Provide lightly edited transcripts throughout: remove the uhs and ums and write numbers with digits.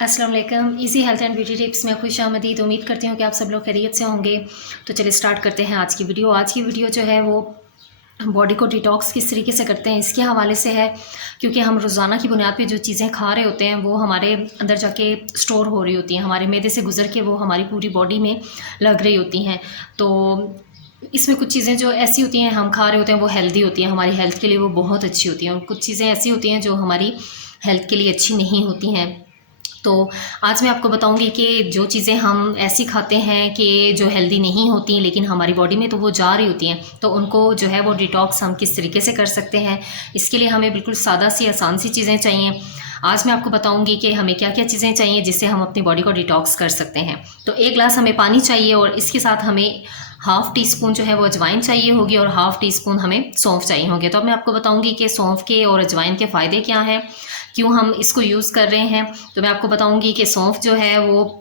अस्सलाम वालेकुम। Easy health and beauty tips में खुश आमदीद। उम्मीद करती हूँ कि आप सब लोग खैरियत से होंगे। तो चलिए स्टार्ट करते हैं आज की वीडियो। आज की वीडियो जो है वो बॉडी को डिटॉक्स किस तरीके से करते हैं इसके हवाले से है, क्योंकि हम रोज़ाना की बुनियाद पे जो चीज़ें खा रहे होते हैं वो हमारे अंदर जाके स्टोर हो रही होती हैं, हमारे मैदे से गुजर के वो हमारी पूरी बॉडी में लग रही होती हैं। तो इसमें कुछ चीज़ें जो ऐसी होती हैं हम खा रहे होते हैं वो हेल्दी होती हैं, हमारी हेल्थ के लिए वो बहुत अच्छी होती हैं, और कुछ चीज़ें ऐसी होती हैं जो हमारी हेल्थ के लिए अच्छी नहीं होती हैं। तो आज मैं आपको बताऊंगी कि जो चीज़ें हम ऐसी खाते हैं कि जो हेल्दी नहीं होती लेकिन हमारी बॉडी में तो वो जा रही होती हैं, तो उनको जो है वो डिटॉक्स हम किस तरीके से कर सकते हैं। इसके लिए हमें बिल्कुल सादा सी आसान सी चीज़ें चाहिए। आज मैं आपको बताऊंगी कि हमें क्या क्या चीज़ें चाहिए जिससे हम अपनी बॉडी को डिटॉक्स कर सकते हैं। तो एक गिलास हमें पानी चाहिए और इसके साथ हमें हाफ़ टी स्पून जो है वो अजवाइन चाहिए होगी और हाफ़ टी स्पून हमें सौंफ चाहिए होंगे। तो अब मैं आपको बताऊंगी कि सौंफ के और अजवाइन के फ़ायदे क्या हैं, क्यों हम इसको यूज़ कर रहे हैं। तो मैं आपको बताऊंगी कि सौंफ जो है वो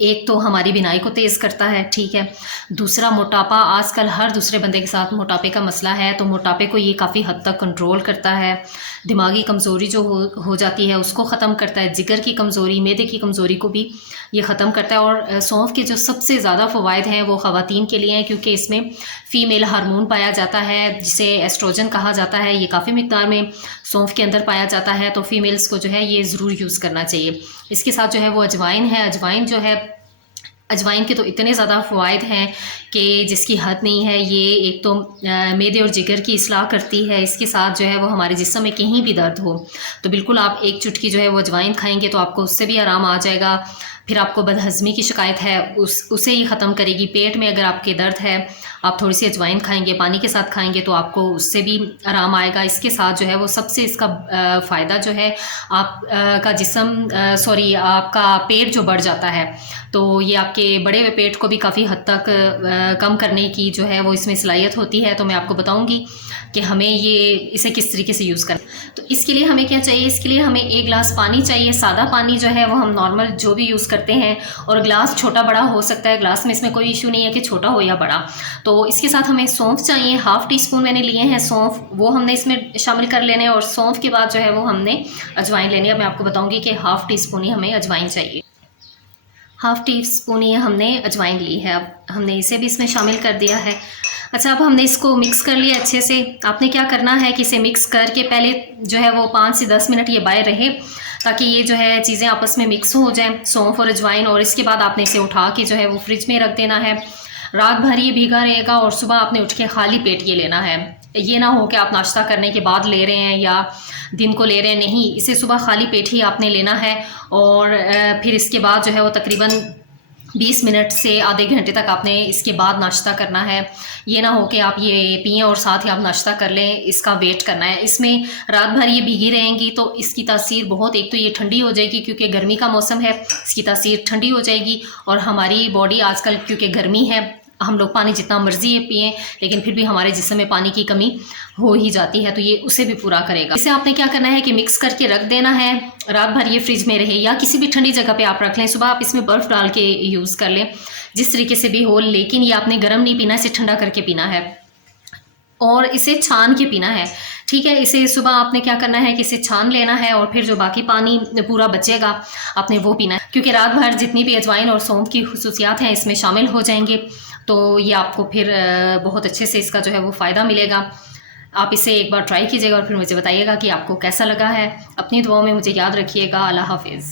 एक तो हमारी बिनाई को तेज़ करता है, ठीक है। दूसरा, मोटापा, आजकल हर दूसरे बंदे के साथ मोटापे का मसला है, तो मोटापे को ये काफ़ी हद तक कंट्रोल करता है। दिमागी कमज़ोरी जो हो जाती है उसको ख़त्म करता है। जिगर की कमज़ोरी, मैदे की कमज़ोरी को भी ये ख़त्म करता है। और सौंफ के जो सबसे ज़्यादा फ़वाइद हैं वो ख़वातीन के लिए हैं, क्योंकि इसमें फ़ीमेल हार्मोन पाया जाता है जिसे एस्ट्रोजन कहा जाता है। ये काफ़ी मिकदार में सौंफ के अंदर पाया जाता है, तो फ़ीमेल्स को जो है ये ज़रूर यूज़ करना चाहिए। इसके साथ जो है वो अजवाइन है। अजवाइन जो है, अजवाइन के तो इतने ज़्यादा फ़वाइद हैं कि जिसकी हद नहीं है। ये एक तो मैदे और जिगर की इस्लाह करती है। इसके साथ जो है वो हमारे जिस्म में कहीं भी दर्द हो तो बिल्कुल आप एक चुटकी जो है वो अजवाइन खाएंगे तो आपको उससे भी आराम आ जाएगा। फिर आपको बदहज़मी की शिकायत है उसे ही ख़त्म करेगी। पेट में अगर आपके दर्द है, आप थोड़ी सी अजवाइन खाएंगे, पानी के साथ खाएंगे तो आपको उससे भी आराम आएगा। इसके साथ जो है वो सबसे इसका फ़ायदा जो है आप का जिस्म सॉरी आपका पेट जो बढ़ जाता है, तो ये आपके बड़े हुए पेट को भी काफ़ी हद तक कम करने की जो है वो इसमें सलाहियत होती है। तो मैं आपको बताऊंगी कि हमें इसे किस तरीके से यूज़ करना। तो इसके लिए हमें क्या चाहिए, इसके लिए हमें एक गिलास पानी चाहिए। सादा पानी जो है वो हम नॉर्मल जो भी यूज़ करते हैं, और गिलास छोटा बड़ा हो सकता है, गिलास में इसमें कोई इशू नहीं है कि छोटा हो या बड़ा। तो इसके साथ हमें सौंफ चाहिए, हाफ़ टी स्पून मैंने लिए हैं सौंफ, वो हमने इसमें शामिल कर लेने हैं। और सौंफ के बाद जो है वो हमने अजवाइन लेनी है। मैं आपको बताऊँगी कि हाफ़ टी स्पून ही हमें अजवाइन चाहिए। हाफ़ टी स्पून ही हमने अजवाइन ली है। अब हमने इसे भी इसमें शामिल कर दिया है। अच्छा, अब हमने इसको मिक्स कर लिया अच्छे से। आपने क्या करना है कि इसे मिक्स करके पहले जो है वो 5 से 10 मिनट ये बाहर रहे, ताकि ये जो है चीज़ें आपस में मिक्स हो जाएं, सौंफ और अजवाइन। और इसके बाद आपने इसे उठा के जो है वो फ्रिज में रख देना है। रात भर ये भीगा रहेगा और सुबह आपने उठ के खाली पेट ये लेना है। ये ना हो कि आप नाश्ता करने के बाद ले रहे हैं या दिन को ले रहे हैं, नहीं, इसे सुबह खाली पेट ही आपने लेना है। और फिर इसके बाद जो है वो तकरीबन 20 मिनट से आधे घंटे तक आपने इसके बाद नाश्ता करना है। ये ना हो कि आप ये पिएँ और साथ ही आप नाश्ता कर लें, इसका वेट करना है। इसमें रात भर ये भीगी रहेंगी तो इसकी तासीर बहुत, एक तो ये ठंडी हो जाएगी क्योंकि गर्मी का मौसम है, इसकी तासीर ठंडी हो जाएगी। और हमारी बॉडी आजकल क्योंकि गर्मी है, हम लोग पानी जितना मर्जी पिएँ लेकिन फिर भी हमारे जिस्म में पानी की कमी हो ही जाती है, तो ये उसे भी पूरा करेगा। इसे आपने क्या करना है कि मिक्स करके रख देना है। रात भर ये फ्रिज में रहे या किसी भी ठंडी जगह पे आप रख लें। सुबह आप इसमें बर्फ़ डाल के यूज़ कर लें, जिस तरीके से भी हो, लेकिन ये आपने गर्म नहीं पीना, इसे ठंडा करके पीना है और इसे छान के पीना है, ठीक है। इसे सुबह आपने क्या करना है कि इसे छान लेना है और फिर जो बाकी पानी पूरा बचेगा आपने वो पीना है, क्योंकि रात भर जितनी भी अजवाइन और सौंफ की खुसूसियात हैं इसमें शामिल हो जाएंगे। तो ये आपको फिर बहुत अच्छे से इसका जो है वो फ़ायदा मिलेगा। आप इसे एक बार ट्राई कीजिएगा और फिर मुझे बताइएगा कि आपको कैसा लगा है। अपनी दुआओं में मुझे याद रखिएगा। अल्लाह हाफिज़।